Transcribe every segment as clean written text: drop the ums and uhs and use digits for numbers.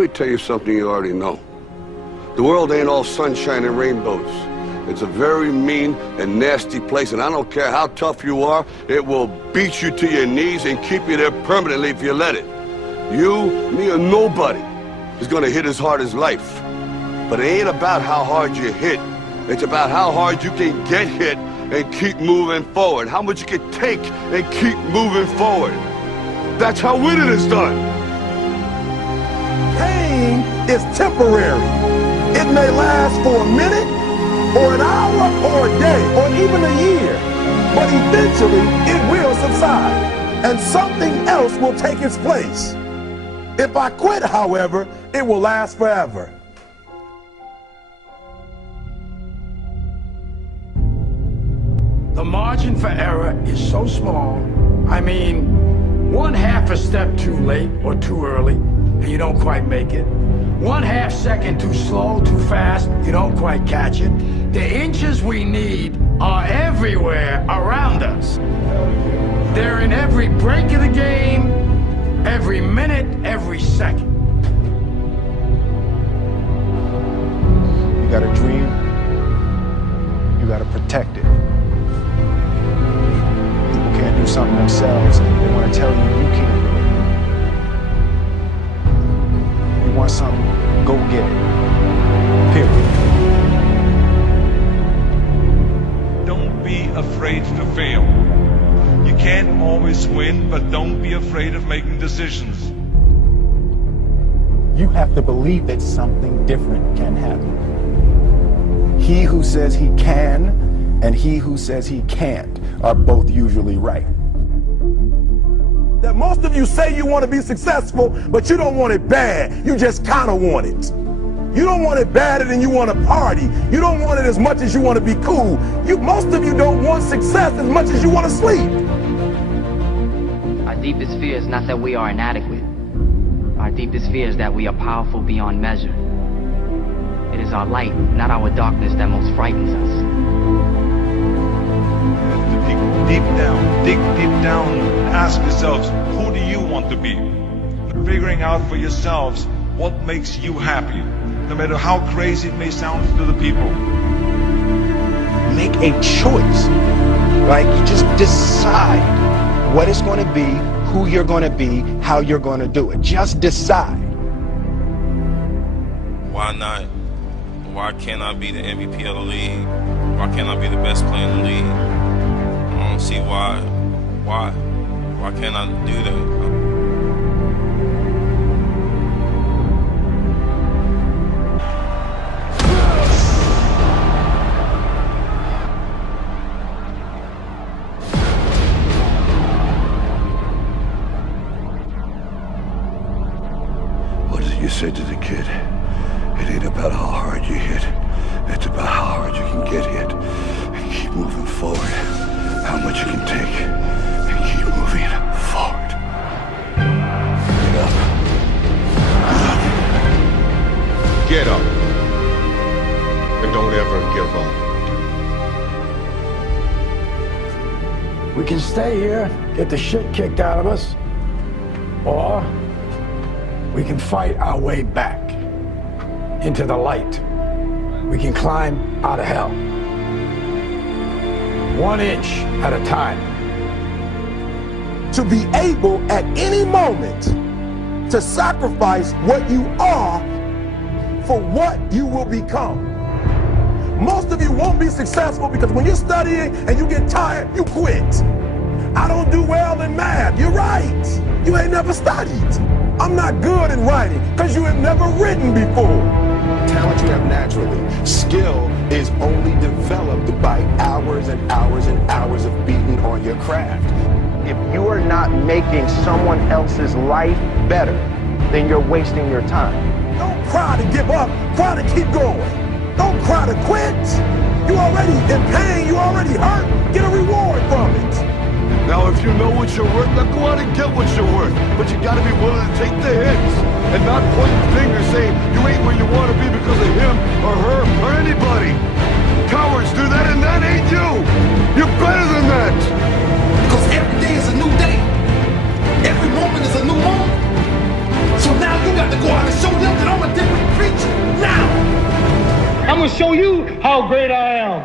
Let me tell you something you already know. The world ain't all sunshine and rainbows. It's a very mean and nasty place, and I don't care how tough you are, it will beat you to your knees and keep you there permanently if you let it. You, me, or nobody is gonna hit as hard as life. But it ain't about how hard you hit. It's about how hard you can get hit and keep moving forward. How much you can take and keep moving forward. That's how winning is done. Pain is temporary. It may last for a minute, or an hour, or a day, or even a year. But eventually, it will subside, and something else will take its place. If I quit, however, it will last forever. The margin for error is so small. I mean, 1/2 a step too late or too early, and you don't quite make it. 1/2 second too slow, too fast, you don't quite catch it. The inches we need are everywhere around us. They're in every break of the game, every minute, every second. You got a dream, you got to protect it. People can't do something themselves, they want to tell you you can't do it. You want something, go get it. Period. Don't be afraid to fail. You can't always win, but don't be afraid of making decisions. You have to believe that something different can happen. He who says he can and he who says he can't are both usually right. That most of you say you want to be successful, but you don't want it bad. You just kind of want it. You don't want it badder than you want to party. You don't want it as much as you want to be cool. Most of you don't want success as much as you want to sleep. Our deepest fear is not that we are inadequate. Our deepest fear is that we are powerful beyond measure. It is our light, not our darkness, that most frightens us. Dig deep down and ask yourselves, who do you want to be? Figuring out for yourselves what makes you happy, no matter how crazy it may sound to the people. Make a choice, right? You just decide what it's going to be, who you're going to be, how you're going to do it. Just decide. Why not? Why can't I be the MVP of the league? Why can't I be the best player in the league? I don't see why. Why can't I do that? What is it you said to the kid? It ain't about how hard you hit. It's about how hard you can get hit and keep moving forward. How much you can take and keep moving forward. Get up. Get up. And don't ever give up. We can stay here, get the shit kicked out of us, or we can fight our way back into the light. We can climb out of hell. 1 inch at a time. To be able at any moment to sacrifice what you are for what you will become. Most of you won't be successful because when you're studying and you get tired, you quit. I don't do well in math. You're right. You ain't never studied. I'm not good in writing because you have never written before. Talent you have naturally. Skill is only developed by hours and hours and hours of beating on your craft. If you are not making someone else's life better, then you're wasting your time. Don't cry to give up. Cry to keep going. Don't cry to quit. You already in pain. You already hurt. Get a reward from it. Now, if you know what you're worth, now go out and get what you're worth. But you gotta be willing to take the hits and not point fingers saying you ain't where you want to be because of him or her or anybody. Cowards do that, and that ain't you. You're better than that. Because every day is a new day. Every moment is a new moment. So now you got to go out and show them I'm gonna show you how great I am.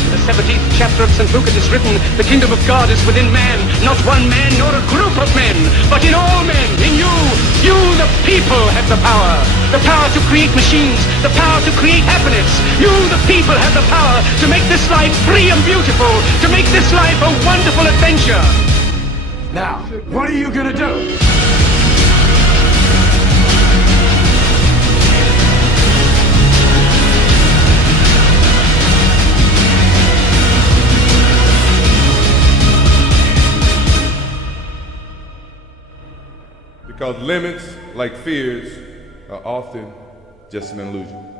In the 17th chapter of St. Luke it is written, the kingdom of God is within man, not one man nor a group of men, but in all men, in you. You, the people, have the power to create machines, the power to create happiness. You, the people, have the power to make this life free and beautiful, to make this life a wonderful adventure. Now, what are you gonna do? Because limits, like fears, are often just an illusion.